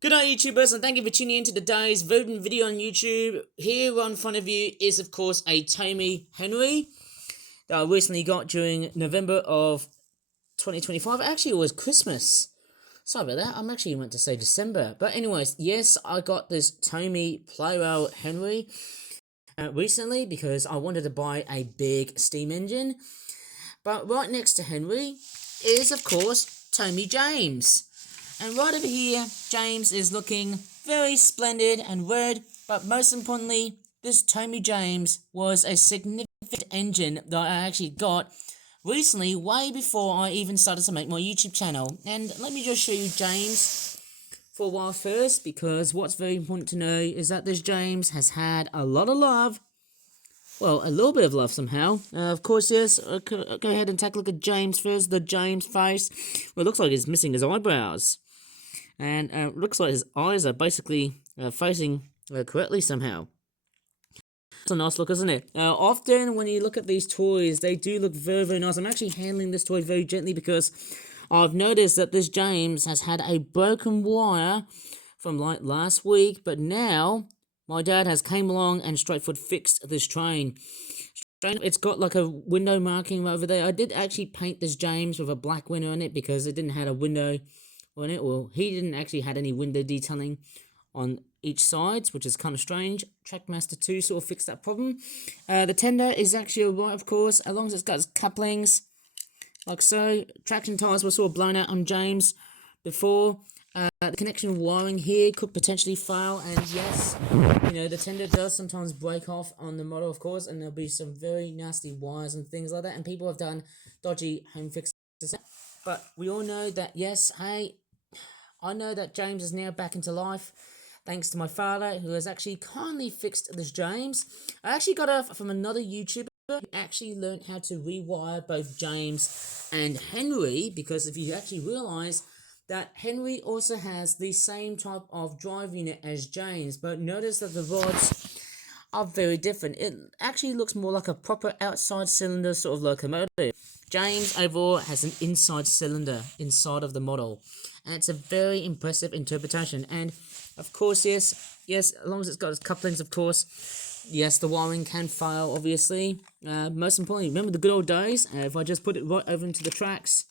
Good night, YouTubers, and thank you for tuning in to today's voting video on YouTube. Here in front of you is, of course, a Tomy Henry that I recently got during November of 2025. Actually, it was Christmas. Sorry about that. I'm actually meant to say December. But anyways, yes, I got this Tomy Plarail Henry recently because I wanted to buy a big steam engine. But right next to Henry is, of course, Tomy James. And right over here, James is looking very splendid and red, but most importantly, this Tomy James was a significant engine that I actually got recently, way before I even started to make my YouTube channel. And let me just show you James for a while first, because what's very important to know is that this James has had a lot of love. Well, a little bit of love somehow. Of course, yes, go ahead and take a look at James first, the James face. Well, it looks like he's missing his eyebrows. And looks like his eyes are basically facing correctly somehow. It's a nice look, isn't it? Often when you look at these toys, they do look very, very nice. I'm actually handling this toy very gently because I've noticed that this James has had a broken wire from like last week, but now my dad has came along and straightforward fixed this train. It's got like a window marking over there. I did actually paint this James with a black window on it because it didn't have a window on it. Well, he didn't actually had any window detailing on each side, which is kind of strange. Trackmaster 2 sort of fixed that problem. The tender is actually alright, of course, as long as it's got its couplings, like so. Traction tires were sort of blown out on James before. The connection wiring here could potentially fail, and yes, you know, the tender does sometimes break off on the model, of course, and there'll be some very nasty wires and things like that, and people have done dodgy home fixes. But we all know that, yes, hey, I know that James is now back into life, thanks to my father, who has actually kindly fixed this James. I actually got it from another YouTuber who actually learned how to rewire both James and Henry, because if you actually realise that Henry also has the same type of drive unit as James, but notice that the rods are very different. It actually looks more like a proper outside cylinder sort of locomotive. James overall has an inside cylinder inside of the model, and it's a very impressive interpretation. And of course, yes, as long as it's got its couplings, of course, yes, the wiring can fail, obviously. Most importantly, remember the good old days. If I just put it right over into the tracks,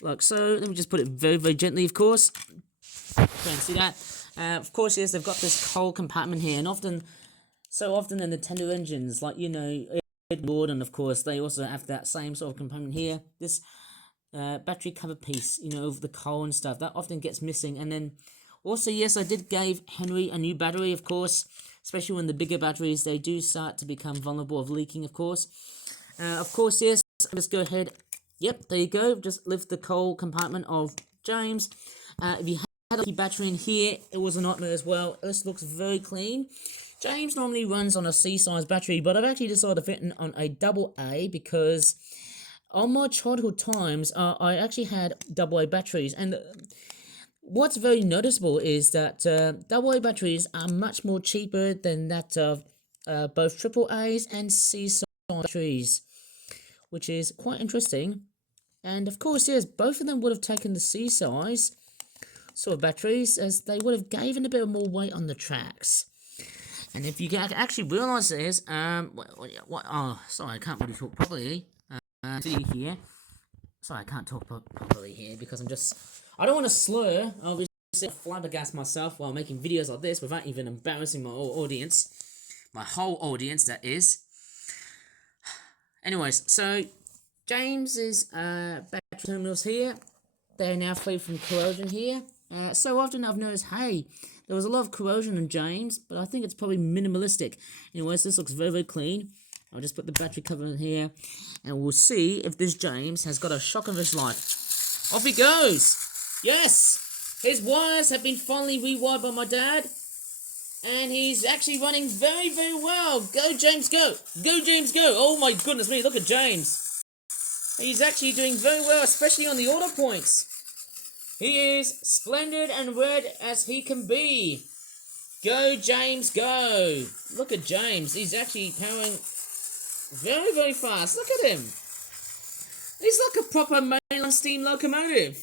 like so, let me just put it very, very gently, of course. Can't see that. Of course, yes, they've got this coal compartment here, and so often in the tender engines, like, you know, Gordon, of course, they also have that same sort of component here. This battery cover piece, you know, over the coal and stuff, that often gets missing. And then also, yes, I did give Henry a new battery, of course, especially when the bigger batteries, they do start to become vulnerable of leaking, of course. Yes, let's go ahead. Yep, there you go. Just lift the coal compartment of James. If you had a battery in here, it was a nightmare as well. This looks very clean. James normally runs on a C-size battery, but I've actually decided to fit in on a AA because on my childhood times, I actually had AA batteries, and what's very noticeable is that AA batteries are much more cheaper than that of both AAAs and C-size batteries, which is quite interesting. And of course, yes, both of them would have taken the C-size sort of batteries, as they would have given a bit more weight on the tracks. And if you can actually realise this, oh, sorry, I can't really talk properly. Here. Sorry, I can't talk properly here because I don't want to slur. Obviously, I flabbergast myself while making videos like this without even embarrassing my audience. My whole audience, that is. Anyways, so James's battery terminals here, they're now free from corrosion here. So often I've noticed, hey, there was a lot of corrosion in James, but I think it's probably minimalistic. Anyways, this looks very, very clean. I'll just put the battery cover in here, and we'll see if this James has got a shock of his life. Off he goes! Yes! His wires have been finally rewired by my dad, and he's actually running very, very well. Go, James, go! Go, James, go! Oh my goodness me, look at James. He's actually doing very well, especially on the auto points. He is splendid and red as he can be. Go, James, go! Look at James. He's actually powering very, very fast. Look at him. He's like a proper mainline steam locomotive.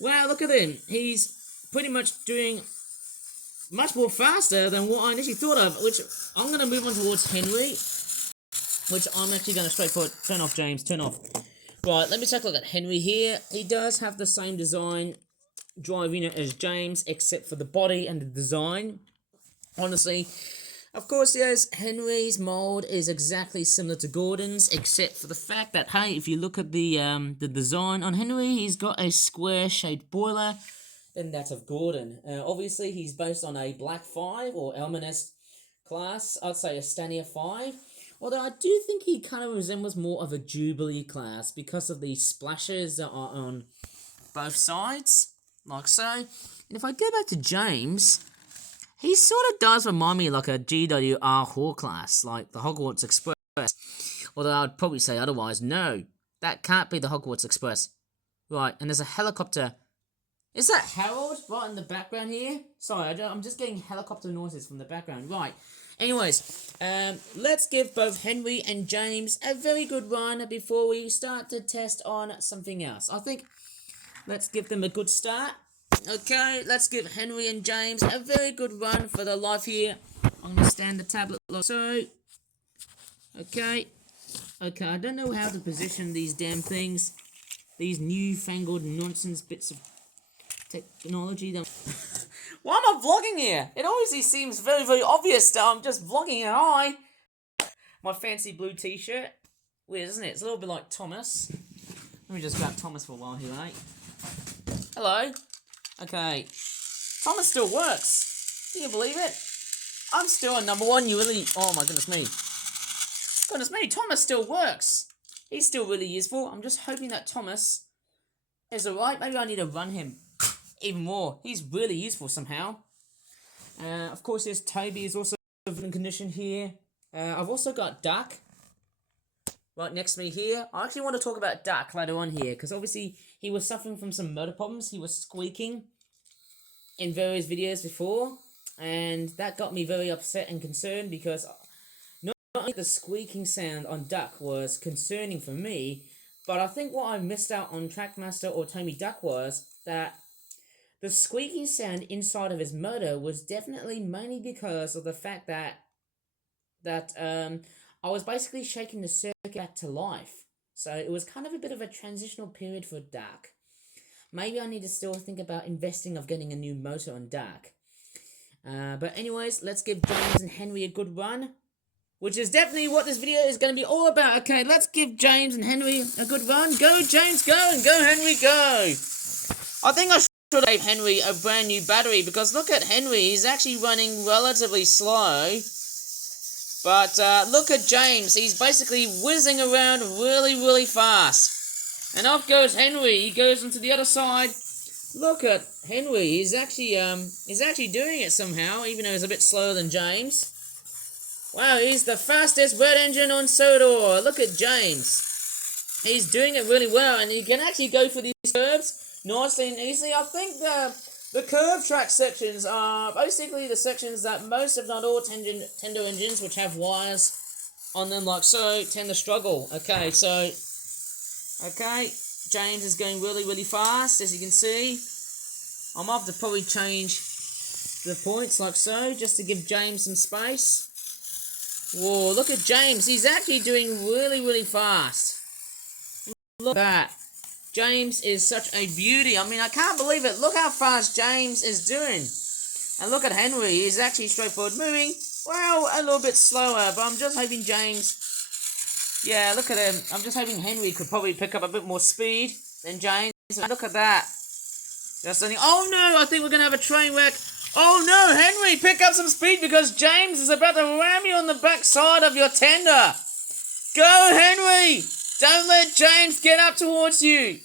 Wow, look at him. He's pretty much doing much more faster than what I initially thought of, which I'm going to move on towards Henry, which I'm actually going to straightforward turn off, James, turn off. Right, let me take a look at Henry here. He does have the same design drive unit as James, except for the body and the design. Honestly, of course, yes, Henry's mold is exactly similar to Gordon's, except for the fact that, hey, if you look at the design on Henry, he's got a square-shaped boiler, and that's of Gordon. Obviously, he's based on a Black 5 or Elmanist class. I'd say a Stania 5. Although I do think he kind of resembles more of a Jubilee class because of the splashes that are on both sides, like so. And if I go back to James, he sort of does remind me like a GWR Hall class, like the Hogwarts Express. Although I'd probably say otherwise. No, that can't be the Hogwarts Express. Right, and there's a helicopter. Is that Harold right in the background here? Sorry, I'm just getting helicopter noises from the background. Right. Anyways, let's give both Henry and James a very good run before we start to test on something else. I think let's give them a good start. Okay, let's give Henry and James a very good run for their life here. I'm going to stand the tablet like so. Okay, I don't know how to position these damn things. These newfangled nonsense bits of technology. Why am I vlogging here? It obviously seems very, very obvious that I'm just vlogging and my fancy blue t-shirt. Weird, isn't it? It's a little bit like Thomas. Let me just grab Thomas for a while here, eh? Hello. Okay. Thomas still works. Can you believe it? I'm still a #1. You really... Oh my goodness me. Goodness me, Thomas still works. He's still really useful. I'm just hoping that Thomas is alright. Maybe I need to run him even more. He's really useful somehow. Of course, there's Toby is also in condition here. I've also got Duck right next to me here. I actually want to talk about Duck later on here, because obviously he was suffering from some motor problems. He was squeaking in various videos before, and that got me very upset and concerned, because not only the squeaking sound on Duck was concerning for me, but I think what I missed out on Trackmaster or Tomy Duck was that the squeaking sound inside of his motor was definitely mainly because of the fact that I was basically shaking the circuit back to life. So it was kind of a bit of a transitional period for Duck. Maybe I need to still think about investing of getting a new motor on Duck. But anyways, let's give James and Henry a good run, which is definitely what this video is going to be all about. Okay, let's give James and Henry a good run. Go, James, go, and go, Henry, go. I think I should give Henry a brand new battery, because look at Henry, he's actually running relatively slow. But look at James, he's basically whizzing around really, really fast. And off goes Henry, he goes onto the other side. Look at Henry, he's actually doing it somehow, even though he's a bit slower than James. Wow, he's the fastest red engine on Sodor. Look at James. He's doing it really well, and he can actually go for these curves nicely and easily. I think the curve track sections are basically the sections that most, if not all, Tender engines, which have wires on them like so, tend to struggle. Okay, so... Okay, James is going really, really fast, as you can see. I'm going to have to probably change the points like so, just to give James some space. Whoa, look at James. He's actually doing really, really fast. Look at that. James is such a beauty. I mean, I can't believe it. Look how fast James is doing. And look at Henry. He's actually straightforward moving. Well, a little bit slower, but I'm just hoping James... Yeah, look at him. I'm just hoping Henry could probably pick up a bit more speed than James. Look at that. Just thinking, oh no, I think we're going to have a train wreck. Oh no, Henry, pick up some speed, because James is about to ram you on the backside of your tender. Go, Henry. Don't let James get up towards you.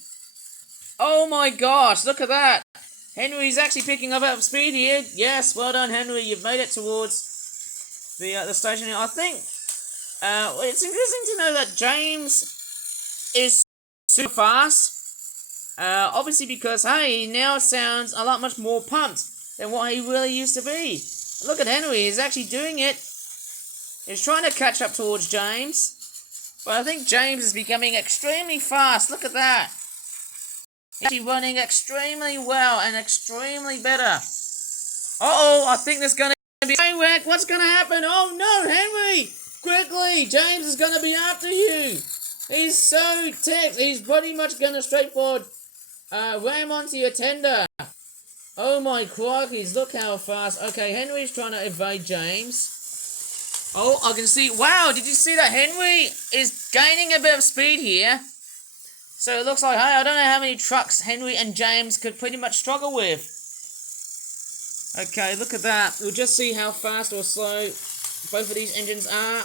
Oh my gosh, look at that. Henry's actually picking up speed here. Yes, well done, Henry. You've made it towards the station here. I think it's interesting to know that James is super fast. Obviously because, hey, he now sounds a lot much more pumped than what he really used to be. Look at Henry. He's actually doing it. He's trying to catch up towards James. But I think James is becoming extremely fast. Look at that. He's actually running extremely well and extremely better. Uh-oh, I think there's going to be a train wreck. What's going to happen? Oh no, Henry! Quickly, James is going to be after you. He's so ticked. He's pretty much going to straightforward ram onto your tender. Oh my crikeys, look how fast. Okay, Henry's trying to evade James. Oh, I can see. Wow, did you see that? Henry is gaining a bit of speed here. So it looks like, hey, I don't know how many trucks Henry and James could pretty much struggle with. Okay, look at that. We'll just see how fast or slow both of these engines are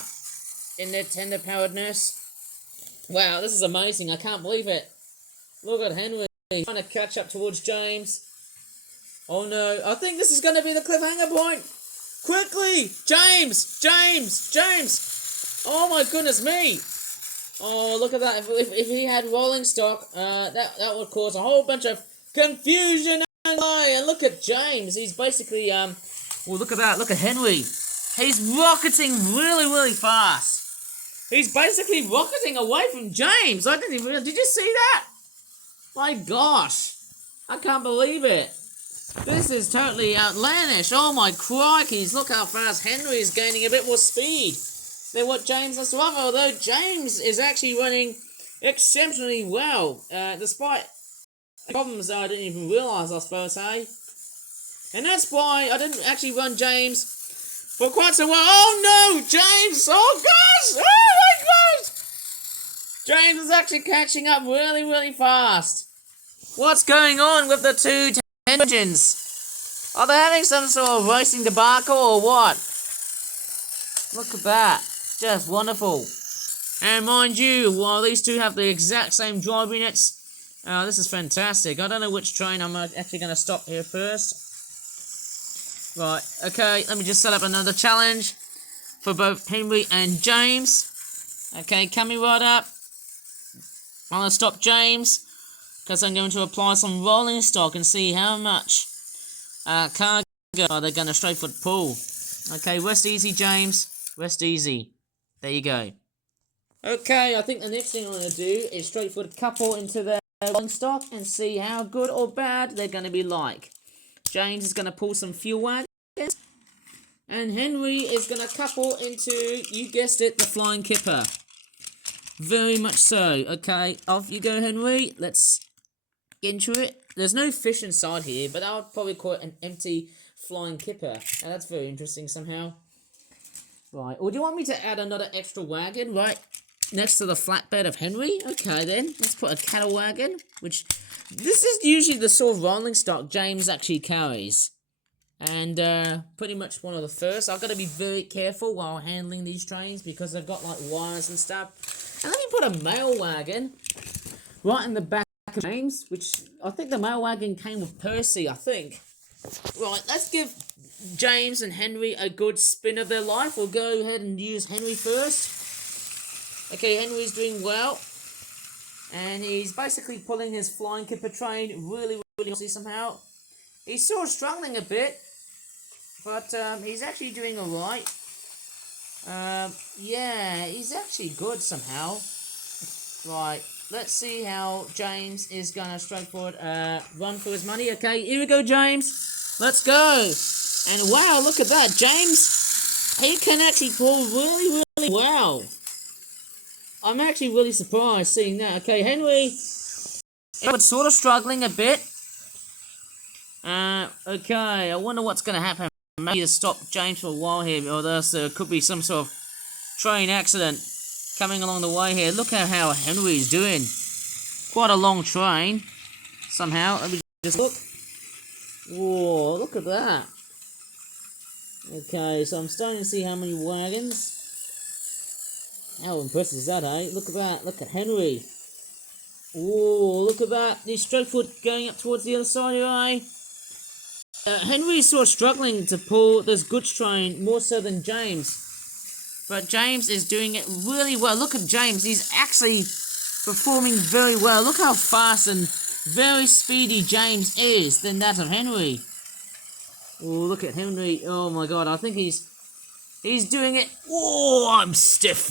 in their tender poweredness. Wow, this is amazing. I can't believe it. Look at Henry trying to catch up towards James. Oh no, I think this is going to be the cliffhanger point. Quickly, James! Oh my goodness me. Oh, look at that. If he had rolling stock, that would cause a whole bunch of confusion and lie. And look at James. He's basically, well, look at that. Look at Henry. He's rocketing really fast. He's basically rocketing away from James. I didn't even realize. Did you see that? My gosh. I can't believe it. This is totally outlandish. Oh my crikeys. Look how fast Henry is gaining a bit more speed than what James has to offer. Although James is actually running exceptionally well. Despite problems that I didn't even realise, I suppose, hey? And that's why I didn't actually run James for quite so while. Oh no! James! Oh gosh! Oh my gosh! James is actually catching up really fast. What's going on with the two engines? Are they having some sort of racing debacle or what? Look at that. Just wonderful. And mind you, while these two have the exact same drive units, this is fantastic. I don't know which train I'm actually going to stop here first. Right, okay, let me just set up another challenge for both Henry and James. Okay, coming right up. I'm going to stop James, because I'm going to apply some rolling stock and see how much cargo are they going to straightforward pull. Okay, rest easy, James. Rest easy. There you go. Okay, I think the next thing I'm going to do is straightforward couple into their rolling stock and see how good or bad they're going to be like. James is going to pull some fuel wagons, and Henry is going to couple into, you guessed it, the flying kipper. Very much so. Okay, off you go, Henry. Let's get into it. There's no fish inside here, but I would probably call it an empty flying kipper. Now that's very interesting somehow. Right, or do you want me to add another extra wagon right next to the flatbed of Henry? Okay then, let's put a cattle wagon, which this is usually the sort of rolling stock James actually carries. And pretty much one of the first. I've got to be very careful while handling these trains because they've got like wires and stuff. And let me put a mail wagon right in the back of James, which I think the mail wagon came with Percy, I think. Right, let's give James and Henry a good spin of their life. We'll go ahead and use Henry first. Okay, Henry's doing well. And he's basically pulling his flying kipper train really nicely somehow. He's sort of struggling a bit, but he's actually doing alright. Yeah, he's actually good somehow. Right, let's see how James is going to straightforward run for his money. Okay, here we go, James. Let's go. And wow, look at that. James, he can actually pull really well. I'm actually really surprised seeing that. Okay, Henry, but sort of struggling a bit. Okay, I wonder what's going to happen. Maybe to stop James for a while here, or else there could be some sort of train accident coming along the way here. Look at how Henry's doing. Quite a long train, somehow. Let me just look. Whoa, look at that. Okay, so I'm starting to see how many wagons. How impressive is that, eh? Look at that. Look at Henry. Whoa, look at that. He's straightforward going up towards the other side here, eh? Henry's sort of struggling to pull this goods train more so than James. But James is doing it really well. Look at James. He's actually performing very well. Look how fast and very speedy James is than that of Henry. Oh, look at Henry. Oh my god. I think he's doing it. Oh, I'm stiffed.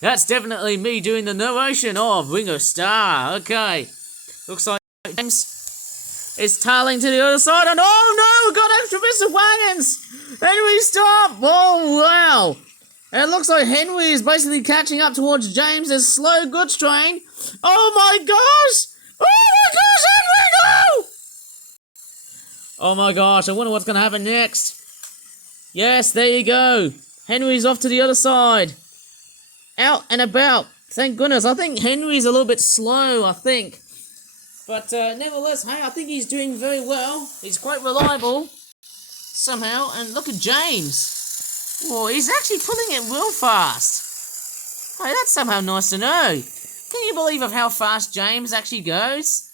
That's definitely me doing the narration of Ringo Starr. Okay. Looks like James is tailing to the other side, and oh no, we've got extra bits of wagons! Henry, stop! Oh wow! And it looks like Henry is basically catching up towards James's slow goods train. Oh my gosh! Oh my gosh, Henry, go! Oh my gosh, I wonder what's going to happen next. Yes, there you go. Henry's off to the other side. Out and about. Thank goodness. I think Henry's a little bit slow, I think. But nevertheless, hey, I think he's doing very well. He's quite reliable. Somehow. And look at James. Whoa, he's actually pulling it real fast. Hey, that's somehow nice to know. Can you believe of how fast James actually goes?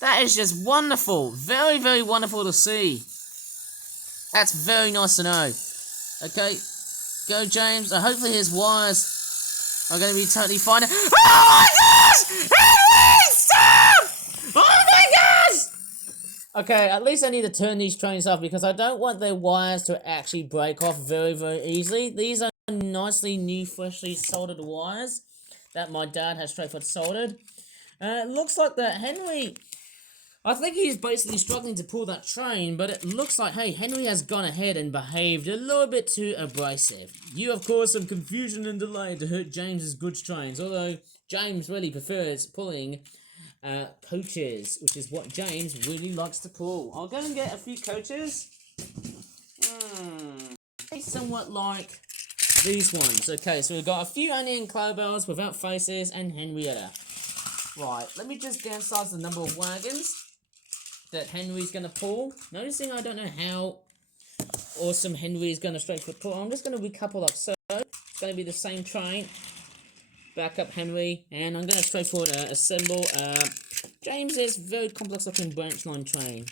That is just wonderful. Very, very wonderful to see. That's very nice to know. Okay, go James. Hopefully his wires are going to be totally fine. Oh my gosh! Henry, stop! Oh my gosh! Okay, at least I need to turn these trains off because I don't want their wires to actually break off very, very easily. These are nicely new, freshly soldered wires that my dad has straightforward soldered. It looks like that Henry... I think he's basically struggling to pull that train, but it looks like, hey, Henry has gone ahead and behaved a little bit too abrasive. You have caused some confusion and delay to hurt James's goods trains, although James really prefers pulling coaches, which is what James really likes to pull. I'll go and get a few coaches. It's somewhat like these ones. Okay, so we've got a few Annie and Clarabelles without faces and Henrietta. Right, let me just downsize the number of wagons that Henry's going to pull. Noticing I don't know how awesome Henry is going to straightforward pull. I'm just going to recouple up. So it's going to be the same train. Back up Henry. And I'm going to straightforward assemble James's very complex looking branch line train.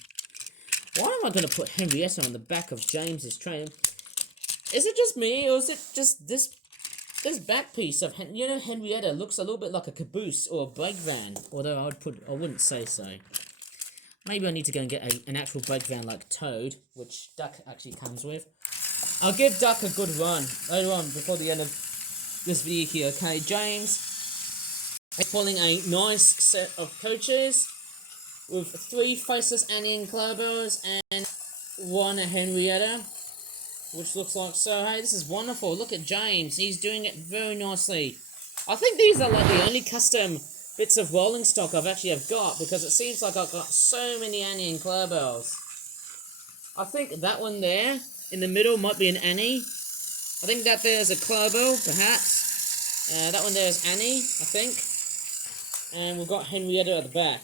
Why am I going to put Henrietta on the back of James's train? Is it just me or is it just this back piece of, you know, Henrietta looks a little bit like a caboose or a brake van. Although I wouldn't say so. Maybe I need to go and get an actual brake van like Toad, which Duck actually comes with. I'll give Duck a good run later on before the end of this video here. Okay, James is pulling a nice set of coaches with 3 faceless Annie and Clarabelles and 1 Henrietta, which looks like so. Hey, this is wonderful. Look at James. He's doing it very nicely. I think these are like the only custom bits of rolling stock I've got, because it seems like I've got so many Annie and Clarabelles. I think that one there in the middle might be an Annie. I think that there is a Clarabelle, perhaps. That one there is Annie, I think. And we've got Henrietta at the back.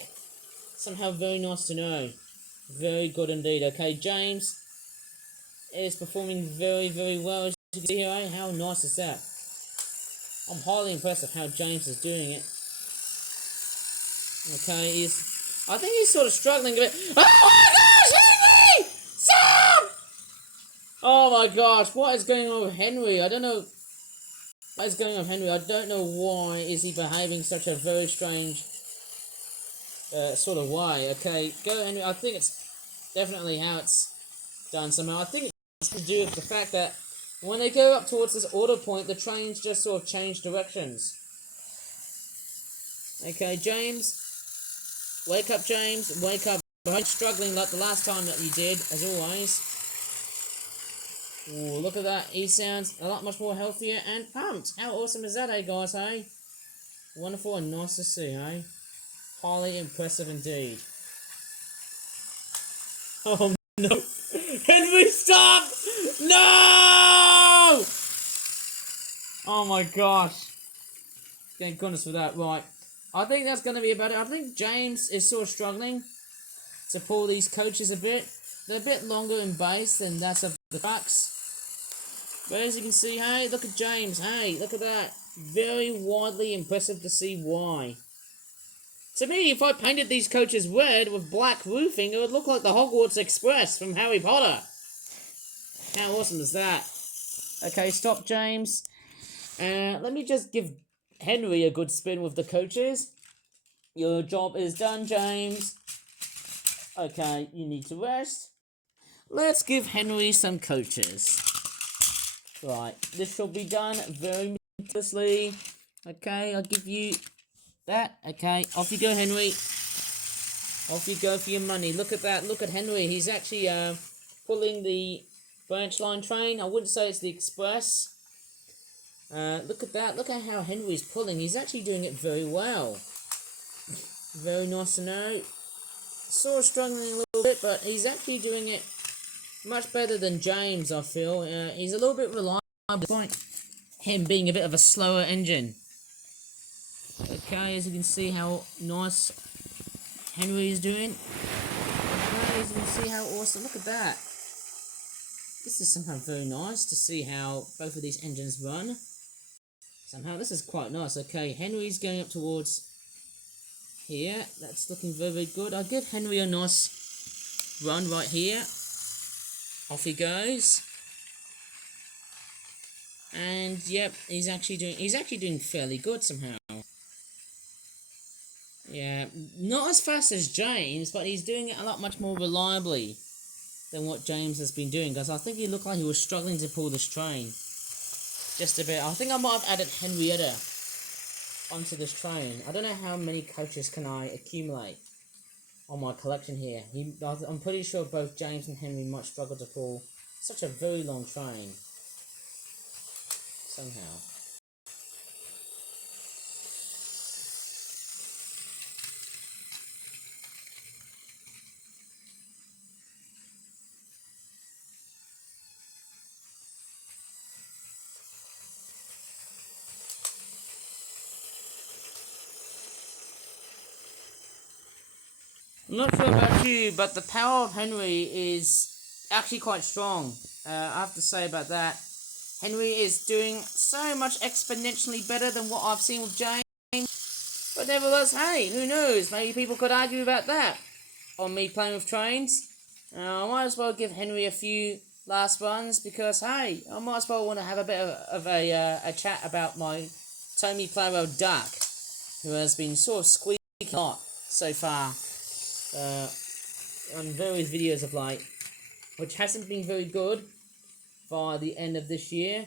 Somehow very nice to know. Very good indeed. Okay, James is performing very, very well. As you can see here, how nice is that? I'm highly impressed with how James is doing it. Okay, I think he's sort of struggling a bit. Oh my gosh, Henry! Stop! Oh my gosh, what is going on with Henry? I don't know what is going on with Henry. I don't know why is he behaving such a very strange sort of way. Okay, go Henry. I think it's definitely how it's done somehow. I think it's to do with the fact that when they go up towards this order point, the trains just sort of change directions. Okay, James. Wake up, James. Wake up. I'm struggling like the last time that you did, as always. Ooh, look at that. He sounds a lot much more healthier and pumped. How awesome is that, eh, guys, hey? Wonderful and nice to see, hey? Highly impressive indeed. Oh, no. Henry, stop! No! Oh, my gosh. Thank goodness for that. Right. I think that's going to be about it. I think James is sort of struggling to pull these coaches a bit. They're a bit longer in base than that's of the trucks. But as you can see, hey, look at James. Hey, look at that. Very widely impressive to see why. To me, if I painted these coaches red with black roofing, it would look like the Hogwarts Express from Harry Potter. How awesome is that? Okay, stop, James. Let me just give Henry a good spin with the coaches. Your job is done, James. Okay, you need to rest. Let's give Henry some coaches. Right, this shall be done very meticulously. Okay, I'll give you that. Okay, off you go, Henry. Off you go for your money. Look at that. Look at Henry. He's actually pulling the branch line train. I wouldn't say it's the express. Look at that. Look at how Henry's pulling. He's actually doing it very well. Very nice to know. Sort of struggling a little bit, but he's actually doing it much better than James, I feel. He's a little bit reliable, despite him being a bit of a slower engine. Okay, as you can see how nice Henry is doing. Okay, as you can see how awesome. Look at that. This is somehow very nice to see how both of these engines run. Somehow this is quite nice. Okay, Henry's going up towards here. That's looking very, very good. I'll give Henry a nice run right here. Off he goes. And yep, he's actually doing fairly good somehow. Yeah, not as fast as James, but he's doing it a lot much more reliably than what James has been doing, because I think he looked like he was struggling to pull this train just a bit. I think I might have added Henrietta onto this train. I don't know how many coaches can I accumulate on my collection here. I'm pretty sure both James and Henry might struggle to pull such a very long train somehow. I'm not sure about you, but the power of Henry is actually quite strong. I have to say about that. Henry is doing so much exponentially better than what I've seen with James. But nevertheless, hey, who knows? Maybe people could argue about that on me playing with trains. I might as well give Henry a few last runs, because, hey, I might as well want to have a bit of a chat about my Tomy Plarail Duck, who has been sort of squeaking a lot so far. On various videos of late, which hasn't been very good by the end of this year,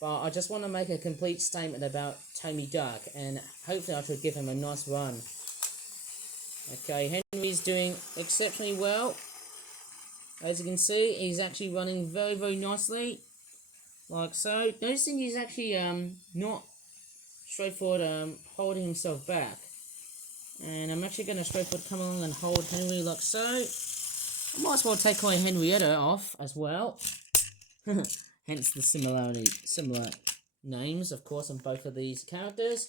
but I just want to make a complete statement about Tomy Duck, and hopefully I should give him a nice run. Okay, Henry's doing exceptionally well. As you can see, he's actually running very, very nicely, like so. Noticing he's actually not straightforward holding himself back. And I'm actually going to straightforward come along and hold Henry like so. I might as well take my Henrietta off as well. Hence the similar names, of course, on both of these characters.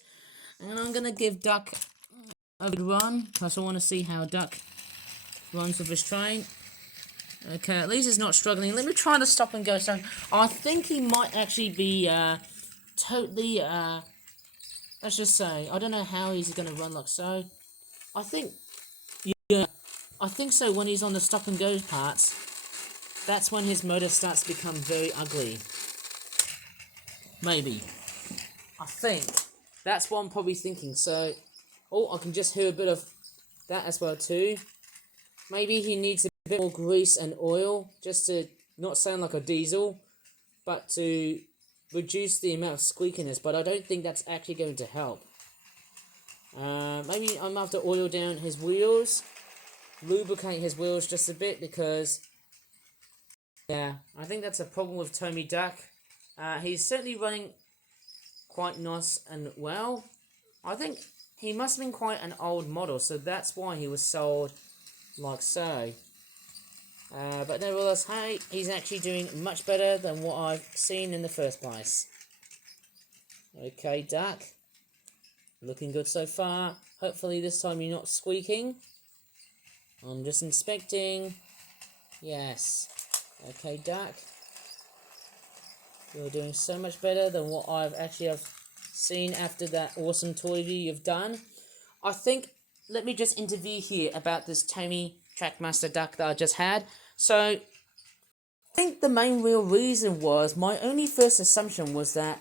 And I'm going to give Duck a good run, because I want to see how Duck runs with his train. Okay, at least he's not struggling. Let me try the stop and go. So I think he might actually be totally... let's just say, I don't know how he's going to run like so. I think so. When he's on the stop and go parts, that's when his motor starts to become very ugly. Maybe. I think. That's what I'm probably thinking. So, I can just hear a bit of that as well too. Maybe he needs a bit more grease and oil, just to not sound like a diesel, but to reduce the amount of squeakiness. But I don't think that's actually going to help. Maybe I'm going to have to oil down his wheels, lubricate his wheels just a bit, because, yeah, I think that's a problem with Tomy Duck. He's certainly running quite nice and well. I think he must have been quite an old model, so that's why he was sold like so. But nevertheless, hey, he's actually doing much better than what I've seen in the first place. Okay, Duck. Looking good so far. Hopefully this time you're not squeaking. I'm just inspecting. Yes. Okay, Duck. You're doing so much better than what I've seen after that awesome toy review you've done. I think, let me just interview here about this Tomy Trackmaster Duck that I just had. So, I think the main real reason was, my only first assumption was that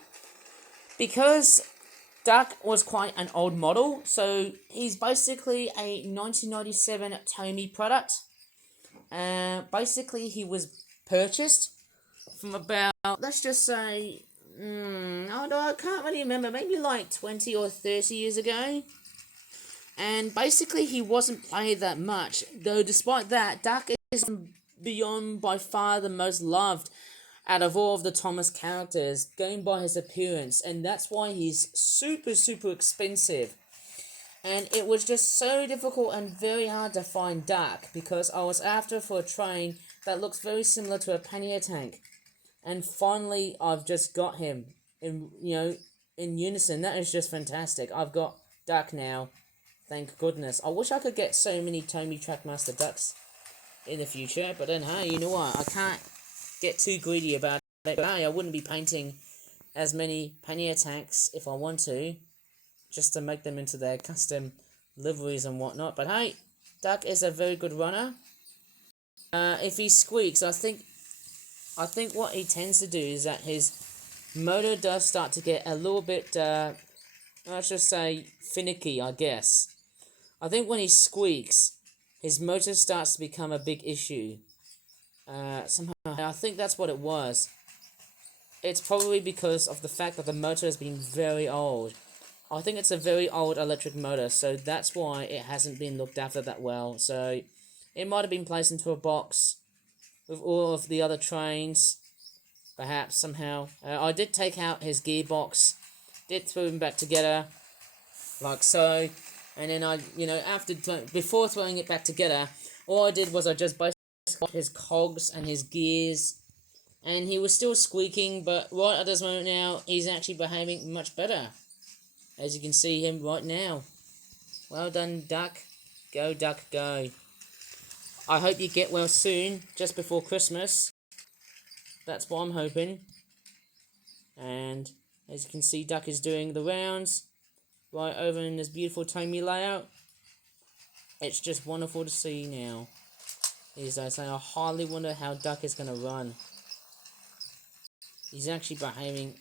because Duck was quite an old model, so he's basically a 1997 Tomy product. Basically, he was purchased from about, let's just say, I can't really remember, maybe like 20 or 30 years ago. And basically he wasn't played that much, though despite that, Duck is beyond by far the most loved out of all of the Thomas characters, going by his appearance, and that's why he's super expensive. And it was just so difficult and very hard to find Duck, because I was after for a train that looks very similar to a pannier tank. And finally, I've just got him in, in unison. That is just fantastic. I've got Duck now. Thank goodness. I wish I could get so many Tomy Trackmaster Ducks in the future, but then, hey, you know what? I can't get too greedy about it. But hey, I wouldn't be painting as many pannier tanks if I want to, just to make them into their custom liveries and whatnot. But hey, Duck is a very good runner. If he squeaks, I think what he tends to do is that his motor does start to get a little bit, let's just say, finicky, I guess. I think when he squeaks, his motor starts to become a big issue. Somehow, I think that's what it was. It's probably because of the fact that the motor has been very old. I think it's a very old electric motor, so that's why it hasn't been looked after that well. So, it might have been placed into a box with all of the other trains, perhaps, somehow. I did take out his gearbox, did throw him back together, like so, and then before throwing it back together, all I did was I just basically got his cogs and his gears, and he was still squeaking, but right at this moment now, he's actually behaving much better, as you can see him right now. Well done, Duck. Go, Duck, go. I hope you get well soon, just before Christmas. That's what I'm hoping. And as you can see, Duck is doing the rounds right over in this beautiful Tomy layout. It's just wonderful to see now. As I say, I hardly wonder how Duck is going to run. He's actually behaving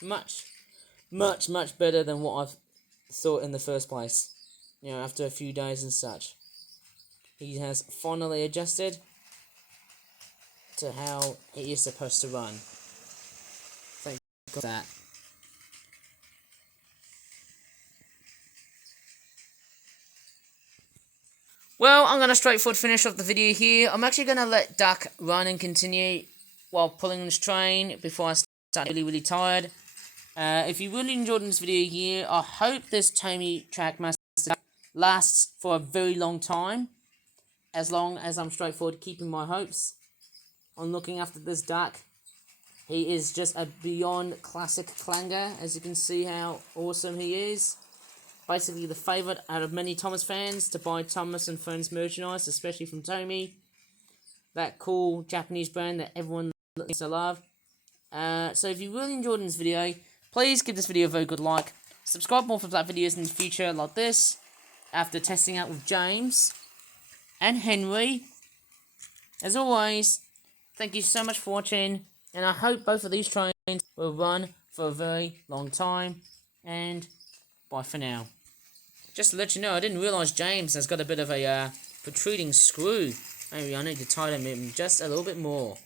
much better than what I've thought in the first place. After a few days and such. He has finally adjusted to how he is supposed to run. Thank God for that. Well, I'm going to straightforward finish off the video here. I'm actually going to let Duck run and continue while pulling this train before I start really tired. If you really enjoyed this video here, I hope this Tomy Trackmaster lasts for a very long time. As long as I'm straightforward keeping my hopes on looking after this Duck. He is just a beyond classic clanger, as you can see how awesome he is. Basically the favourite out of many Thomas fans to buy Thomas and Friends merchandise, especially from Tomy. That cool Japanese brand that everyone needs to love. So if you really enjoyed this video, please give this video a very good like. Subscribe more for black videos in the future like this, after testing out with James and Henry. As always, thank you so much for watching, and I hope both of these trains will run for a very long time, and bye for now. Just to let you know, I didn't realise James has got a bit of a protruding screw. Maybe I need to tighten him just a little bit more.